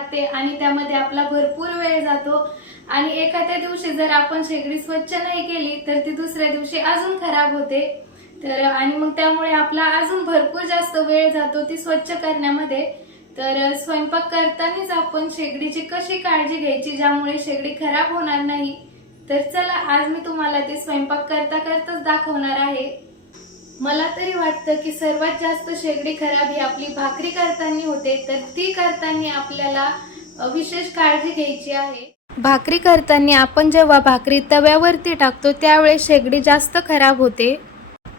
लागते आणि त्यामध्ये आपला भरपूर वेळ जातो आणि एखाद्या दिवशी जर आपण शेगडी स्वच्छ नाही केली तर ती दुसऱ्या दिवशी अजून खराब होते। तर आणि मग त्यामुळे आपला अजून भरपूर जास्त वेळ जातो ती स्वच्छ करण्यामध्ये। तर स्वयंपाक करतानाच आपण शेगडीची कशी काळजी घ्यायची ज्यामुळे शेगडी खराब होणार नाही, तर चला आज मी तुम्हाला ते स्वयंपाक करता करताच दाखवणार आहे। मला तरी वाटतं की सर्वात जास्त शेगडी खराब ही आपली भाकरी करताना होते, तर ती करताना आपल्याला विशेष काळजी घ्यायची आहे। भाकरी करताना आपण जेव्हा भाकरी तव्यावरती टाकतो त्यावेळेस शेगडी जास्त खराब होते।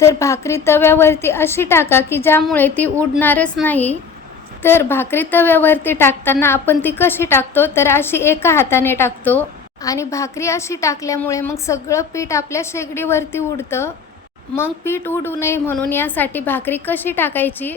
तर भाकरी तव्यावरती अशी टाका की ज्यामुळे ती उडणारच नाही। तर भाकरी तव्यावरती टाकताना आपण ती कशी टाकतो तर अशी एका हाताने टाकतो आणि भाकरी अशी टाकल्यामुळे मग सगळं पीठ आपल्या शेगडीवरती उडतं। मग पीठ उडू नये म्हणून यासाठी भाकरी कशी टाकायची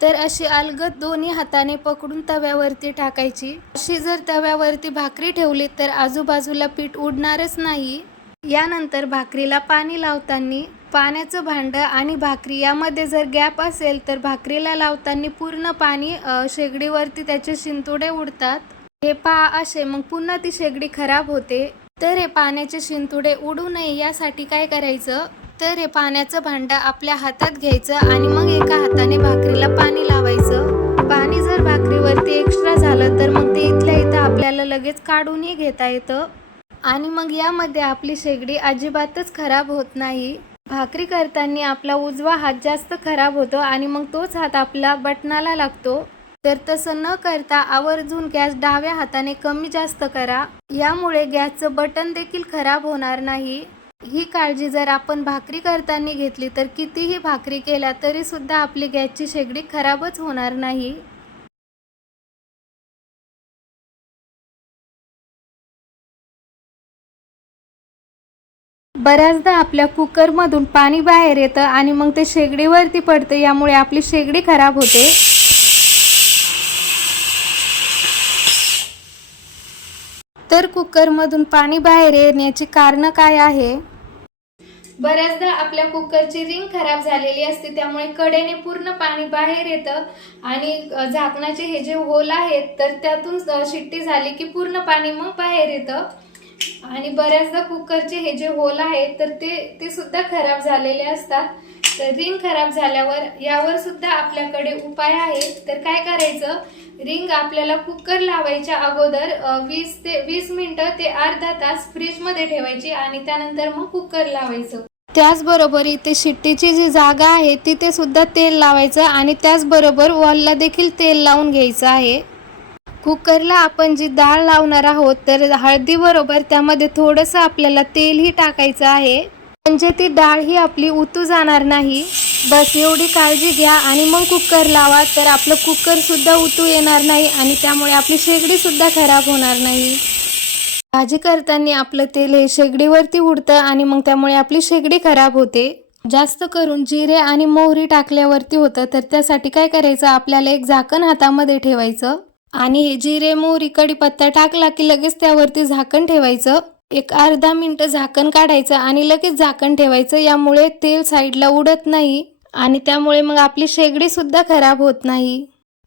तर अशी अलगद दोन्ही हाताने पकडून तव्यावरती टाकायची। अशी जर तव्यावरती भाकरी ठेवली तर आजूबाजूला पीठ उडणारच नाही। यानंतर भाकरीला पाणी लावताना पाण्याचं भांडं आणि भाकरी यामध्ये जर गॅप असेल तर भाकरीला लावताना पूर्ण पाणी शेगडीवरती त्याचे शिंतोडे उडतात। हे पहा असे मग पुन्हा ती शेगडी खराब होते। तर हे पाण्याचे शिंतोडे उडू नये यासाठी काय करायचं तर हे पाण्याचं भांडं आपल्या हातात घ्यायचं आणि मग एका हाताने भाकरीला पाणी लावायचं। पाणी जर भाकरीवरती एक्स्ट्रा झालं तर मग ते इथल्या इथं आपल्याला लगेच काढूनही घेता येतं आणि मग यामध्ये आपली शेगडी अजिबातच खराब होत नाही। भाकरी करताना आपला उजवा हात जास्त खराब होतो आणि मग तोच हात आपला बटनाला लागतो। तर तसं न करता आवर्जून गॅस डाव्या हाताने कमी जास्त करा, यामुळे गॅसचं बटन देखील खराब होणार नाही। ही काळजी जर आपण भाकरी करताना घेतली तर कितीही भाकरी केल्या तरी सुद्धा आपली गॅसची शेगडी खराबच होणार नाही। बऱ्याचदा आपल्या कुकरमधून पाणी बाहेर येतं आणि मग ते शेगडीवरती पडतं, यामुळे आपली शेगडी खराब होते। तर कुकरमधून पाणी बाहेर येण्याची कारण काय आहे? बऱ्याचदा आपल्या कुकरची रिंग खराब झालेली असते, त्यामुळे कडेने पूर्ण पाणी बाहेर येतं आणि झाकणाचे हे जे होल आहेत तर त्यातून शिट्टी झाली की पूर्ण पाणी मग बाहेर येतं आणि बऱ्याचदा कुकरचे हे जे होल आहेत तर ते सुद्धा खराब झालेले असतात। तर रिंग खराब झाल्यावर यावर सुद्धा आपल्याकडे उपाय आहे। तर काय करायचं, रिंग आपल्याला कुकर लावायच्या अगोदर 20 मिनिटं ते अर्धा तास फ्रीजमध्ये ठेवायची आणि त्यानंतर मग कुकर लावायचं। त्याचबरोबर इथे शिट्टीची जी जागा आहे तिथे सुद्धा तेल लावायचं आणि त्याचबरोबर वॉलला देखील तेल लावून घ्यायचं आहे। कुकरला आपण जी डाळ लावणार आहोत तर हळदीबरोबर त्यामध्ये थोडंसं आपल्याला तेलही टाकायचं आहे, म्हणजे ती डाळ ही आपली उतू जाणार नाही। बस एवढी काळजी घ्या आणि मग कुकर लावा, तर आपलं कुकर सुद्धा उतू येणार नाही आणि त्यामुळे आपली शेगडी सुद्धा खराब होणार नाही। भाजी करताना आपलं तेल हे शेगडीवरती उडतं आणि मग त्यामुळे आपली शेगडी खराब होते। जास्त करून जिरे आणि मोहरी टाकल्यावरती होतं, तर त्यासाठी काय करायचं, आपल्याला एक झाकण हातामध्ये ठेवायचं आणि हे जिरे मोहरी कढीपत्ता टाकला की लगेच त्यावरती झाकण ठेवायचं। एक अर्धा मिनिट झाकण काढायचं आणि लगेच झाकण ठेवायचं, यामुळे तेल साईडला उडत नाही आणि त्यामुळे मग आपली शेगडी सुद्धा खराब होत नाही।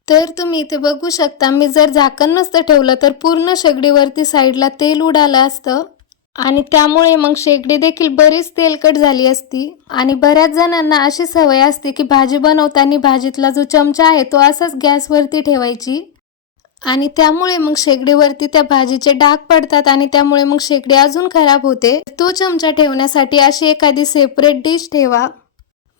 तर तुम्ही इथे बघू शकता, मी जर झाकण नसतं ठेवलं तर पूर्ण शेगडीवरती साईडला तेल उडालं असतं आणि त्यामुळे मग शेगडी देखील बरीच तेलकट झाली असती। आणि बऱ्याच जणांना अशी सवय असते की भाजी बनवताना भाजीतला जो चमचा आहे तो असाच गॅसवरती ठेवायची आणि त्यामुळे मग शेगडीवरती त्या भाजीचे डाग पडतात आणि त्यामुळे मग शेगडी अजून खराब होते। तो चमचा ठेवण्यासाठी अशी एखादी सेपरेट डिश ठेवा।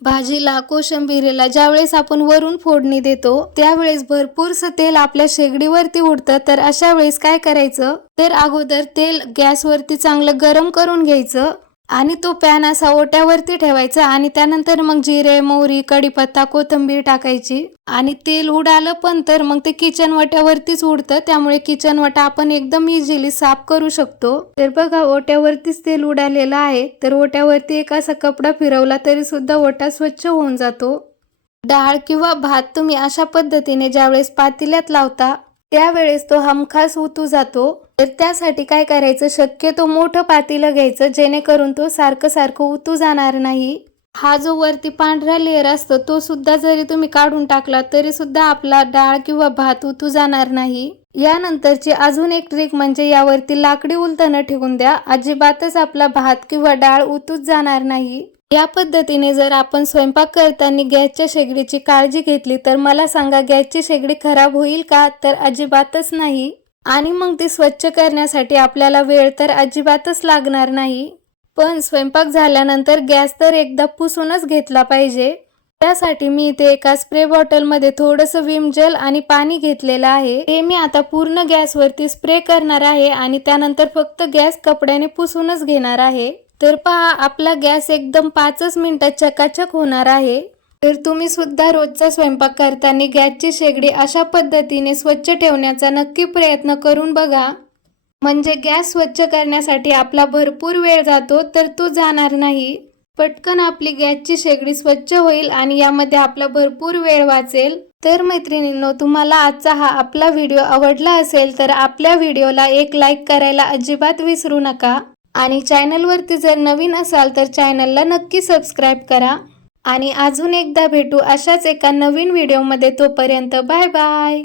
भाजीला कोशिंबिरीला ज्यावेळेस आपण वरून फोडणी देतो त्यावेळेस भरपूरसं तेल आपल्या शेगडीवरती उडतं, तर अशा वेळेस काय करायचं तर अगोदर तेल गॅसवरती चांगलं गरम करून घ्यायचं आणि तो पॅन असा ओट्यावरती ठेवायचा आणि त्यानंतर मग जिरे मोहरी कढीपत्ता कोथिंबीर टाकायची आणि तेल उडालं पण तर मग ते किचन वाट्यावरतीच उडतं, त्यामुळे किचन वाटा आपण एकदम इझिली साफ करू शकतो। तर बघा ओट्यावरतीच तेल उडालेलं आहे, तर ओट्यावरती एक असा कपडा फिरवला तरी सुद्धा ओटा स्वच्छ होऊन जातो। डाळ किंवा भात तुम्ही अशा पद्धतीने ज्यावेळेस पातेल्यात लावता त्यावेळेस तो हमखास उतू जातो। तर त्यासाठी काय करायचं, शक्यतो मोठं पातेलं घ्यायचं जेणेकरून तो सारखं उतू जाणार नाही। हा जो वरती पांढरा लेअर असतो तो सुद्धा जरी तुम्ही काढून टाकला तरी सुद्धा आपला डाळ किंवा भात उतू जाणार नाही। यानंतरची अजून एक ट्रिक म्हणजे यावरती लाकडी उलथनं ठेवून द्या, अजिबातच आपला भात किंवा डाळ उतूच जाणार नाही। या पद्धतीने जर आपण स्वयंपाक करताना गॅसच्या शेगडीची काळजी घेतली तर मला सांगा गॅसची शेगडी खराब होईल का? तर अजिबातच नाही। आणि मग ती स्वच्छ करण्यासाठी आपल्याला वेळ तर अजिबातच लागणार नाही। पण स्वयंपाक झाल्यानंतर गॅस तर एकदा पुसूनच घेतला पाहिजे। त्यासाठी मी इथे एका स्प्रे बॉटलमध्ये थोडंसं विम जेल आणि पाणी घेतलेलं आहे। हे मी आता पूर्ण गॅसवरती स्प्रे करणार आहे आणि त्यानंतर फक्त गॅस कपड्याने पुसूनच घेणार आहे। तर पहा आपला गॅस एकदम 5 मिनिटात चकाचक होणार आहे। तर तुम्ही सुद्धा रोजचा स्वयंपाक करताना गॅसची शेगडी अशा पद्धतीने स्वच्छ ठेवण्याचा नक्की प्रयत्न करून बघा। म्हणजे गॅस स्वच्छ करण्यासाठी आपला भरपूर वेळ जातो तर तो जाणार नाही। पटकन आपली गॅसची शेगडी स्वच्छ होईल आणि यामध्ये आपला भरपूर वेळ वाचेल। तर मैत्रिणींनो, तुम्हाला आजचा हा आपला व्हिडिओ आवडला असेल तर आपल्या व्हिडिओला एक लाईक करायला अजिबात विसरू नका आणि चॅनलवरती जर नवीन असाल तर चॅनलला नक्की सबस्क्राईब करा। आणि अजून एकदा भेटू अशाच एका नवीन व्हिडिओमध्ये, तोपर्यंत बाय बाय।